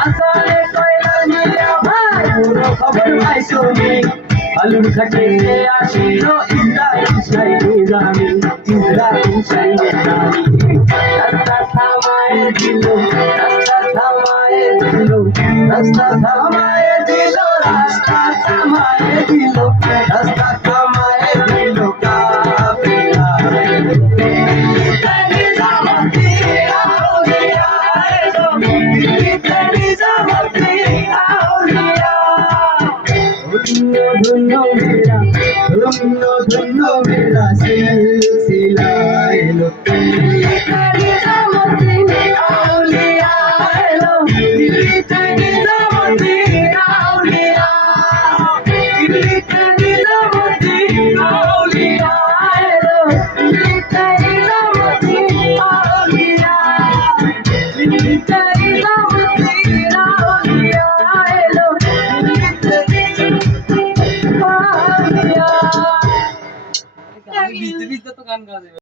আসারে কয়লা মিয়া ভাই পুরো খবর পাইছো নি আলুর খাটিতে আসিল ইসরাইল সাইয়েদানি ইসরাইল সাইয়েদানি রাস্তা থামায়ে দিল রাস্তা থামায়ে দিল রাস্তা থামায়ে দিল রাস্তা থামায়ে দিল রাস্তা থামায়ে দিল কাফেলা দিল্লিতে নিজামতি আউলিয়া এলো দিল্লিতে নিজামতি আউলিয়া ধন্য ধন্য মেরা সিলসিলা এলো দিল্লিতে নিজামতি আউলিয়া এলো দিল্লিতে নিজামতি আউলিয়া দিল্লিতে নিজামতি আউলিয়া এলো দিল্লিতে নিজামতি আউলিয়া দিল্লিতে নিজামতি আউলিয়া এলো দিল্লিতে বিদ্যুৎ তো গান গাওয়া